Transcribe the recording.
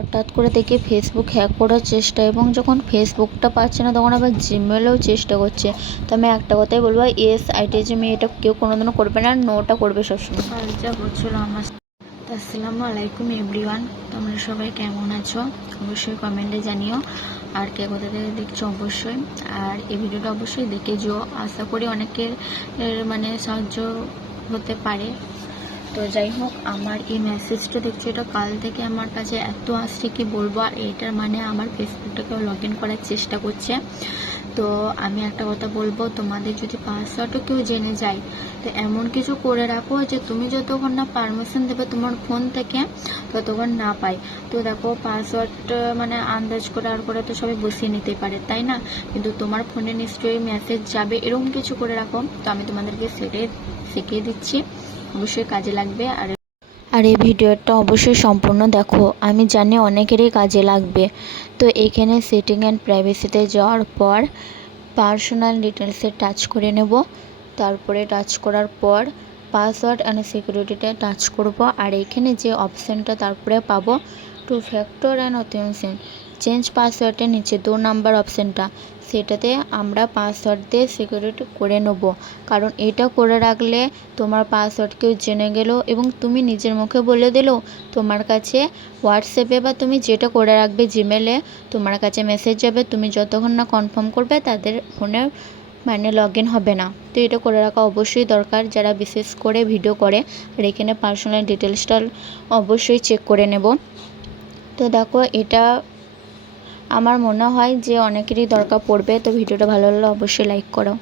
হঠাৎ করে দেখি ফেসবুক হ্যাক করার চেষ্টা, এবং যখন ফেসবুকটা পাচ্ছে না তখন আবার জিমেলেও চেষ্টা করছে। তো আমি একটা কথাই বলবো, ইয়েস আইটিজিমি এটা কেউ কোনোদিনও করবে না, নোটা করবে সবসময়। আর যা হচ্ছিল আমার। আসসালামু আলাইকুম এভরিওয়ান, তোমরা সবাই কেমন আছো অবশ্যই কমেন্টে জানিও। আর কে কোথা থেকে দেখছো অবশ্যই, আর এই ভিডিওটা অবশ্যই দেখে যেও, আশা করি অনেকের মানে সাহায্য হতে পারে। তো যাই হোক, আমার এই মেসেজটা দেখছি, এটা কাল থেকে আমার কাছে এত আসছে কি বলবো। আর এটার মানে আমার ফেসবুকটাকে লগ ইন করার চেষ্টা করছে। তো আমি একটা কথা বলবো, তোমাদের যদি পাসওয়ার্ডও কেউ জেনে যায়, তো এমন কিছু করে রাখো যে তুমি যতক্ষণ না পারমিশন দেবে তোমার ফোন থেকে ততক্ষণ না পাই। তো দেখো, পাসওয়ার্ড মানে আন্দাজ করে আর করে তো সবাই বসিয়ে নিতেই পারে, তাই না? কিন্তু তোমার ফোনে নিশ্চয়ই মেসেজ যাবে, এরকম কিছু করে রাখো। তো আমি তোমাদেরকে সেটাই শিখিয়ে দিচ্ছি, অবশ্যই কাজে লাগবে। আর এই ভিডিওটা অবশ্যই সম্পূর্ণ দেখো, আমি জানি অনেকেরই কাজে লাগবে। তো এখানে সেটিং অ্যান্ড প্রাইভেসিতে যাওয়ার পর পার্সোনাল ডিটেলসে টাচ করে নেব। তারপরে টাচ করার পর পাসওয়ার্ড অ্যান্ড সিকিউরিটিতে টাচ করব। আর এখানে যে অপশানটা তারপরে পাবো, two factor and authentication, change পাসওয়ার্ডের নিচে 2 নাম্বার অপশানটা, সেটাতে আমরা পাসওয়ার্ড দিয়ে সিকিউরিটি করে নেব। কারণ এটা করে রাখলে তোমার পাসওয়ার্ড কেউ জেনে গেল এবং তুমি নিজের মুখে বলে দিলেও তোমার কাছে হোয়াটসঅ্যাপে বা তুমি যেটা করে রাখবে জিমেলে তোমার কাছে মেসেজ যাবে, তুমি যতক্ষণ না কনফার্ম করবে তাদের ফোনে মানে লগ ইন হবে না। তো এটা করে রাখা অবশ্যই দরকার যারা বিশেষ করে ভিডিও করে। আর এখানে পার্সোনাল ডিটেলসটা অবশ্যই চেক করে নেব। তো দেখো, এটা আমার মনে হয় যে অনেকেরই দরকার পড়বে। তো ভিডিওটা ভালো লাগলে অবশ্যই লাইক করো।